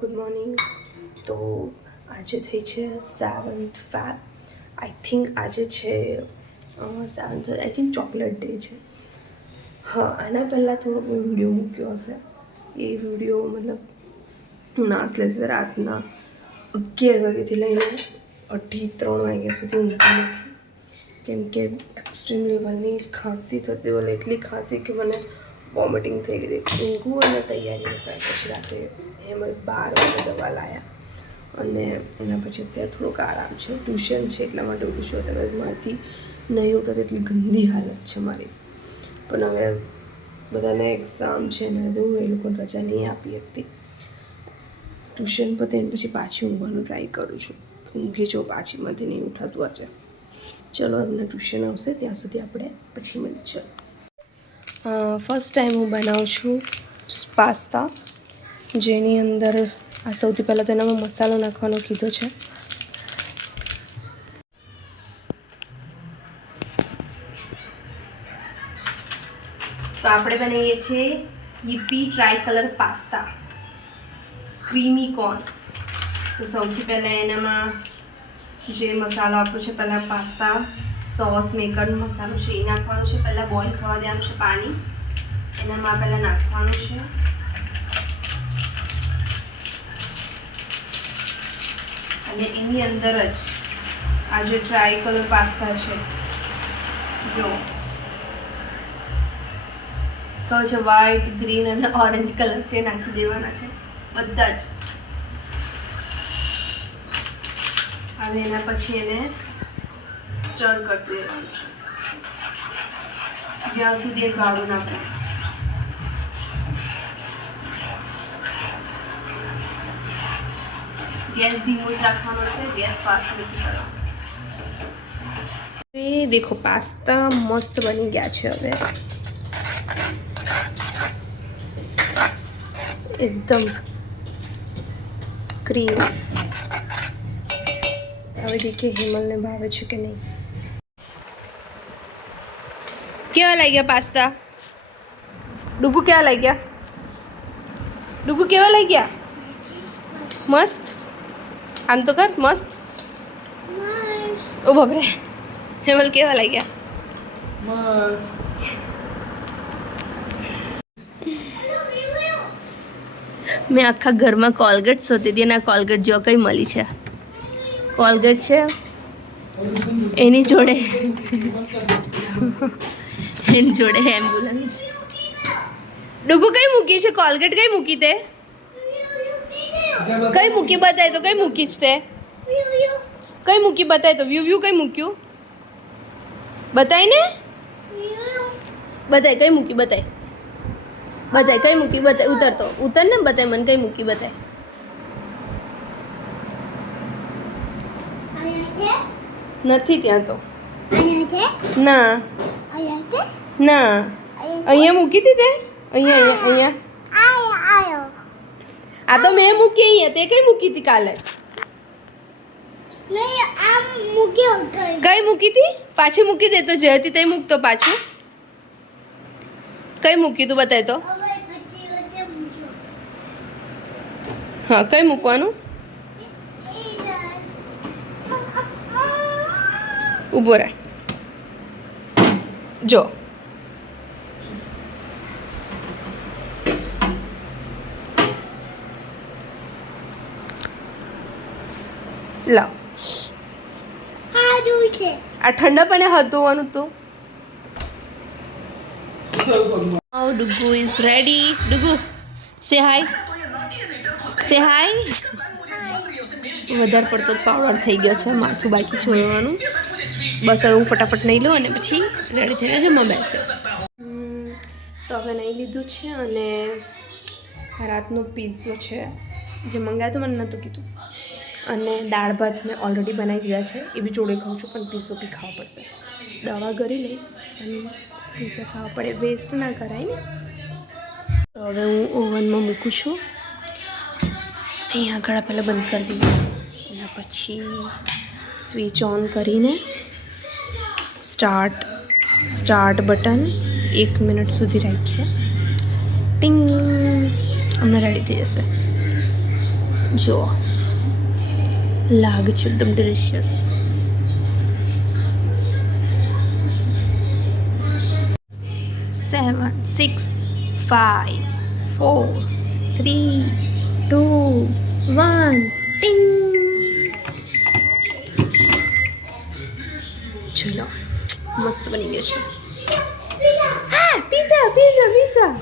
Good morning. તો આજે થઈ છે 7th ફેબ. આઈ થિંક આજે છે 7th, I think chocolate day છે. હા, આના પહેલાં થોડોક મેં વિડીયો મૂક્યો હશે. એ વિડીયો મતલબ હું નાશ લેશે રાતના 11 વાગ્યાથી લઈને 2:30 વાગ્યા સુધી ઊંઘતી નથી, કેમ કે એક્સ્ટ્રીમ લેવલની ખાંસી થતી હોય, એટલી ખાંસી કે મને વોમિટિંગ થઈ ગઈ હતી. ઊંઘવું અને તૈયારી હતા. પછી રાતે એમ 12 વાગે દવા લાવ્યા અને એના પછી અત્યારે થોડોક આરામ છે. ટ્યુશન છે એટલા માટે ઉઠું છું. અત્યારે મારાથી નહીં ઉઠો એટલી ગંદી હાલત છે મારી. પણ હવે બધાને એક્ઝામ છે ને તો હું એ લોકોને રજા નહીં આપી શકતી. ટ્યુશન પતે ને પછી પાછી ઊંઘવાનું ટ્રાય કરું છું. ઊંઘી જો પાછીમાંથી નહીં ઉઠાતું આજે. ચલો એમને ટ્યુશન આવશે ત્યાં સુધી આપણે પછી મળીએ. ફર્સ્ટ ટાઈમ હું બનાવું છું પાસ્તા, જેની અંદર આ સૌથી પહેલાં તો એનામાં મસાલો નાખવાનો કીધો છે. તો આપણે બનાવીએ છીએ Yippee tricolour pasta, creamy corn. તો સૌથી પહેલાં એનામાં જે મસાલો આપ્યો છે, પહેલાં પાસ્તા સોસ મેકર મસાલો છે એ નાખવાનો છે. પહેલાં બોઇલ થવા દેવાનું છે પાણી, એનામાં પહેલાં નાખવાનું છે. અને એની અંદર જ આ જે ટ્રાય કલર પાસ્તા છે, જો કહો છે વ્હાઈટ, ગ્રીન અને ઓરેન્જ કલર છે, નાખી દેવાના છે બધા જ. હવે એના પછી એને સ્ટર કરતું રહેવાનું છે જ્યાં સુધી એ ગાળું ના પડે. ગેસ ધીમો જ રાખવાનો છે, ગેસ ફાસ્ટ નથી કરવાનો. એ દેખો પાસ્તા મસ્ત બની ગયા છે. હવે એકદમ ક્રીમ. હવે દેખીએ હિમલને ભાવે છે કે નહીં. કેવા લાગ્યા પાસ્તા? ડુગુ કેવા લાગ્યા? ડુગુ કેવા લાગ્યા? મસ્ત. આમ તો કર મસ્ત. ઓ બાપરે, હિમલ કેવા લાગ્યા? મેં આખા ઘરમાં કોલગેટ શોધી હતી અને આ કોલગેટ જો કઈ મળી છે. કોલગેટ છે એની જોડે એમ્બ્યુલન્સ. ડુગુ કઈ મૂકી છે કોલગેટ? કઈ મૂકી તે? કઈ મૂકી બતાય તો? કઈ મૂકી જ તે? કઈ મૂકી બતાય તો? વ્યૂ કઈ મૂક્યું બતાય ને? બતાય કઈ મૂકી બતાય. બતાય કઈ મૂકી બતાય. ઉતર તો ઉતર ને, બતાય મને કઈ મૂકી બતાય. નથી ત્યાં તો. ના ના, અહીંયા મૂકી હતી તે. અહીંયા આ તો મેં મૂકી અહીંયા. તે કઈ મૂકી હતી કાલે? કઈ મૂકી હતી? પાછી મૂકી દે તો. જે હતી તે મૂકતો પાછું. કઈ મૂક્યું તું બતાય તો? હા, કઈ મૂકવાનું? ઊભો રહે. જો લાવ. આ ઠંડા પાણી હાથ ધોવાનું તું. Oh, Dugu is ready. Dugu, say hi. Say hi. વધારે પડતો પાવડર થઈ ગયો છે, માથું બાકી છોડવાનું. બસ હવે હું ફટાફટ નહીં લઉં અને પછી રેડી થઈને જમવા બેસે. તો હવે નહીં લીધું છે અને રાતનો પીઝો છે જે મંગાવ્યો તો મને નહોતું કીધું. અને દાળ ભાત મેં ઓલરેડી બનાવી દીધા છે, એ બી જોડે ખાઉં છું. પણ પીઝો બી ખાવો પડશે. દવા કરી લઈશ પણ પીઝા ખાવા પડે, વેસ્ટ ના કરાય ને. તો હવે હું ઓવનમાં મૂકું છું. અહીંયા આગળ પહેલાં બંધ કરી દઈએ, એના પછી સ્વિચ ઓન કરીને સ્ટાર્ટ બટન 1 મિનિટ સુધી રાખીએ. ટિંગ, હમણાં રેડી થઈ જશે. જો લાગે છે એકદમ ડિલિશિયસ. 7 6 5 4 3 2 1 ટિંગ. ચલો મસ્ત બની ગયો છે. હા pizza pizza pizza.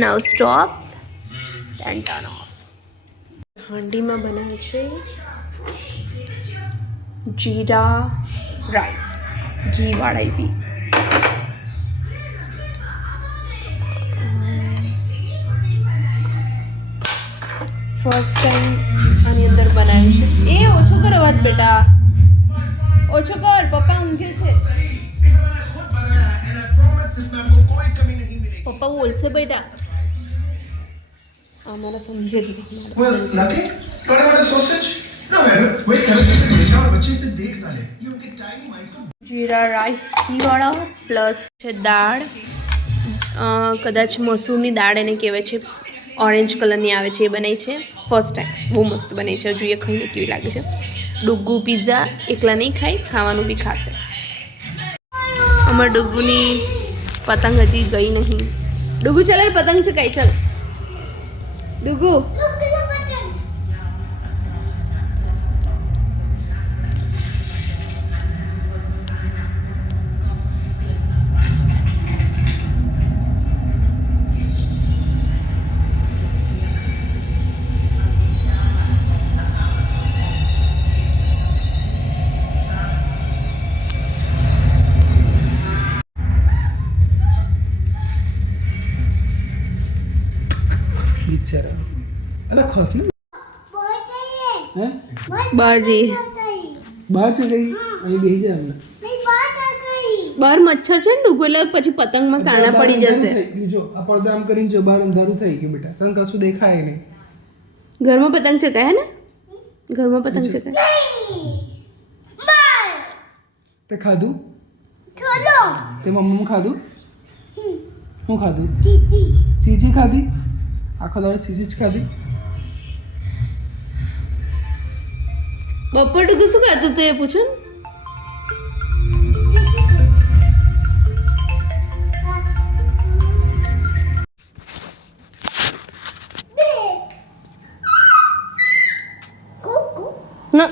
Now stop and turn off. હાંડીમાં બનાવે છે જીરા રાઈસ ઘીવાળા બી. ફર્સ્ટ ટાઈમ આની અંદર બનાવ્યું છે. એ ઓછો કર અવાજ બેટા, ઓછો કર, પપ્પા ઊંઘે છે. પપ્પા બોલશે બેટા. हमारा समझे भी नहीं. Well, nothing. But I want a sausage. No, man. Wait, कर बेटा और बच्चे से देख ना ले. ये उनके tiny minds को. જીરા રાઈસ ઘીવાળા પ્લસ છે દાળ. કદાચ મસૂરની દાળ એને કહેવાય છે, ઓરેન્જ કલરની આવે છે, એ બનાવી છે ફર્સ્ટ ટાઈમ. બહુ મસ્ત બની છે. જોઈએ ખાઈને કેવી લાગે છે. ડુગ્ગુ પિઝા એકલા નહીં ખાય, ખાવાનું બી ખાશે. અમારા ડુગ્ગુની પતંગ હજી ગઈ નહીં. ડુગ્ગુ ચાલ પતંગ ચકાઈ ચાલ. ડુગુ बिचारा अलग खास ना हैं બહાર જઈએ. બહાર છે ગઈ અહીં બેહી જા હમણાં. બહાર મચ્છર છે ને ડુગુ, એટલે પછી પતંગમાં કાણા પડી જશે. જો આ પડદા આમ કરીને જો બહાર અંધારું થઈ ગયું બેટા, તને કશું દેખાય નહીં. ઘરમાં પતંગ ચકાય ને, ઘરમાં પતંગ ચકાય. તે ખાધું તે મમ્મી ખાધું. હું ખાધું ચીજી ખાધી. આખો દાડો ચીજી જ ખાધી. બપોર ડુગુ શું ખાતું તું એ પૂછો ને. ના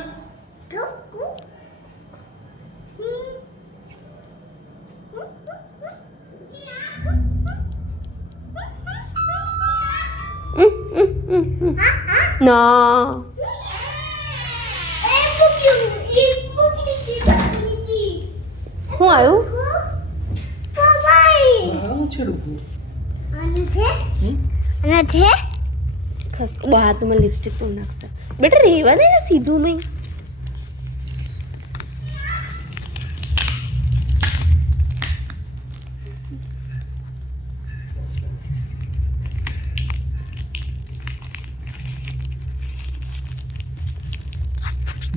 ના હું આવ્યું હું છે ડુગુ. ખસ હાથમાં લિપસ્ટિક તો નાખશે બેટા. રેવા દે ને સીધું નહીં.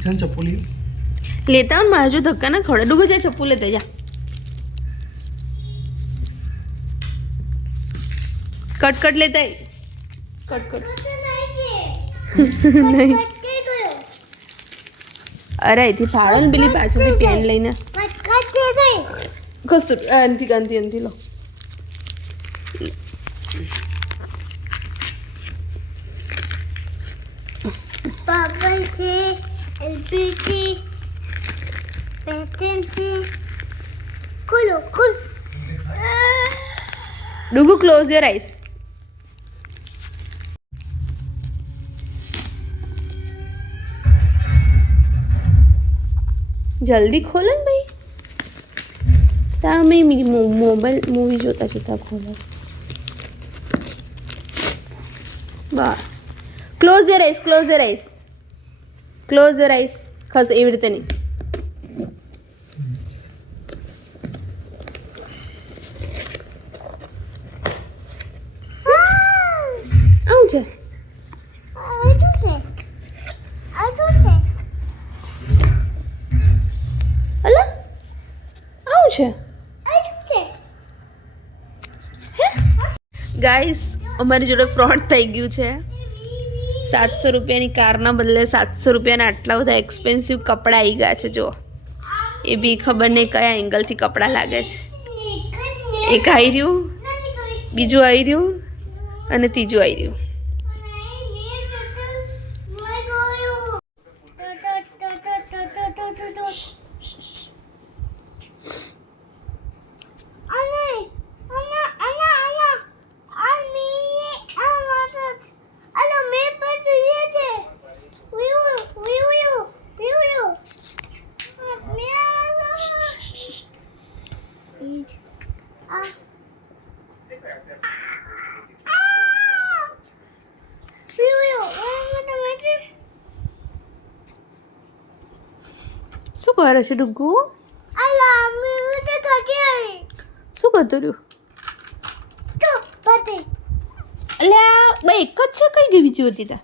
જાન ચપ્પુ લેતા હું મારા જો ધક્કા ના ખવડે. ડુગુ જા ચપ્પુ લેતા જા. કટકટ લેતા કટકટ નહીં. અરે અહીંથી ફાળો ને પેલી પાછળથી પેન લઈને કશું આનથી ગાંધી આનથી લો. Bubble tea, LPG, pattern tea, cool. ડુગુ ક્લોઝ યોર આઈસ. જલ્દી ખોલો ને ભાઈ. તમે મોબાઈલ મૂવી જોતા જોતા ખોલો. બસ close your eyes, close your eyes, close your eyes. ખસ એવી રીતે નહીં. આવું છે. અલા આવું છે. ગાઈસ અમારી જોડે ફ્રોડ થઈ ગયું છે. ₹700 કારના બદલે 700 રૂપિયાના આટલા બધા એક્સપેન્સિવ કપડાં આવી ગયા છે. જો એ બી ખબર નહીં કયા એંગલથી કપડાં લાગે છે. એક આવી રહ્યું, બીજું આવી રહ્યું અને ત્રીજું આવી રહ્યું. શું કરે છે ડુગ્ગુ? શું કરતું રહ્યું? અલ્યા બે એક જ છે, કઈ ગઈ બીજી હતી તા?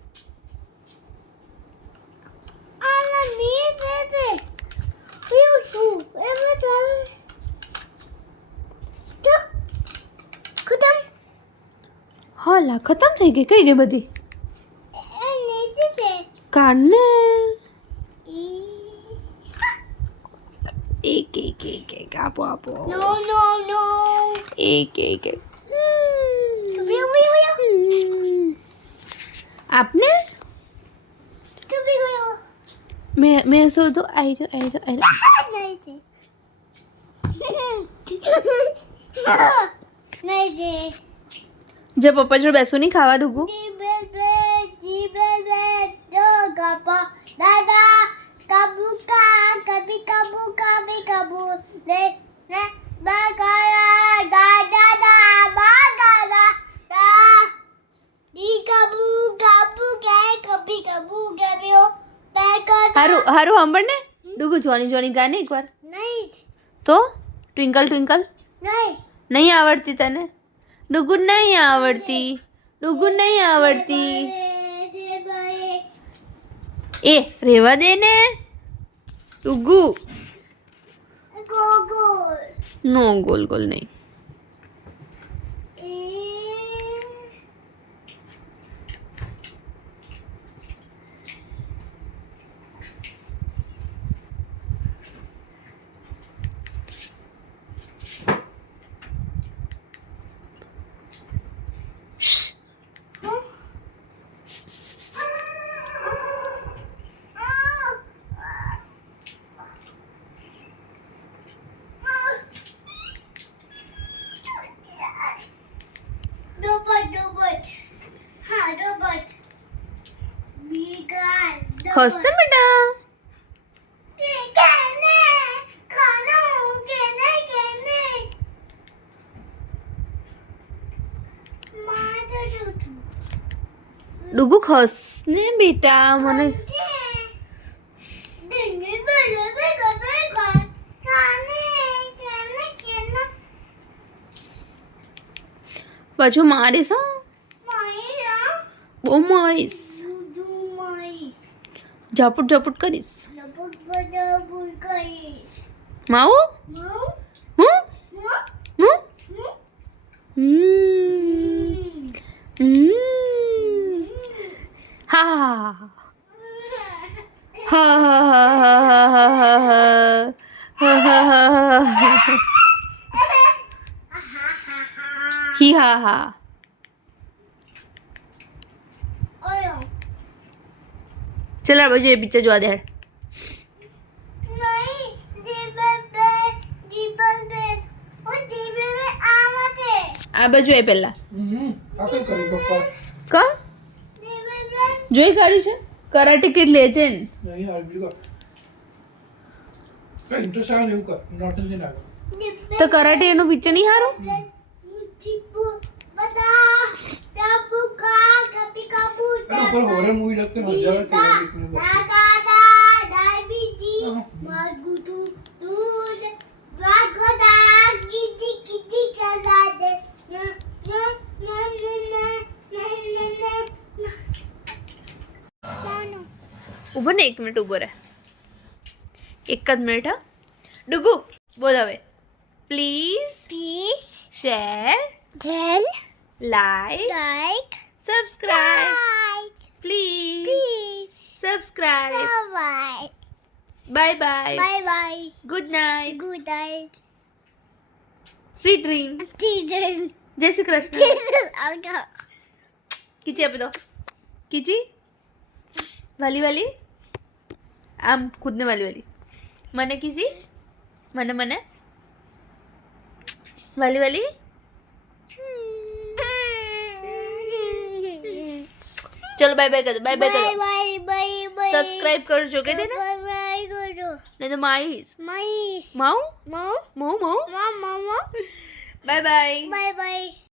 હા લા ખતમ થઈ ગઈ. કઈ ગઈ બધી? કાઢને. એક એક એક એક આપો આપો. એક એક એક આપને. મેં શોધો. આવી રહ્યો. જે પપ્પા જોડે બેસું નહીં ખાવા ડૂગું. હારું હારું સાંભળ ને ડુગુ. જોની જોની ગાને એકવાર તો. ટ્વિંકલ ટ્વિંકલ નહીં આવડતી તને? ડુગુ નહીં આવડતી. ડુગુ નહીં આવડતી. એ રેવા દે ને ડુગુ. નો ગોલ ગોલ નહીં. ખોસ્તે બેટા. ડુગુ ખસ ને બેટા. મને પાછું મારીશ. બહુ મારીશ. ઝાપટ ઝાપટ કરીશ. માવું હું હું હા હા હી હા હા. चल बाजू ये पिक्चर जो दे. આ બાજુ એ પહેલા કમ જોઈ કાઢ્યું છે. Karate kid legend. તો કરાટે એનું પિક્ચર નહીં સારું? हॉरर मूवी लगते हैं हजार देखने को. ऊपर ने 1 मिनट ऊपर है. एक मिनट. हाँ डुगू बोल હવે. Please share like subscribe. Please Please. Subscribe. Bye. Bye bye. Bye bye. Good night. Good night. Sweet dream. Teacher. જય શ્રી કૃષ્ણ. Teacher. Uncle. કીચી આપી દો. કીચી વાલી વાલી આમ ખુદને વાલી વાલી મને કીચી મને મને વાલી વાલી ચલો બાય બાય કરો બાય બાય Bye કરો bye bye bye. સબસ્ક્રાઇબ કરજો કે દે ને Bye bye Guru. નહીં તો માઈસ Mice. Mau Mom. Mau Mau Mom. Mama. Bye bye Bye bye.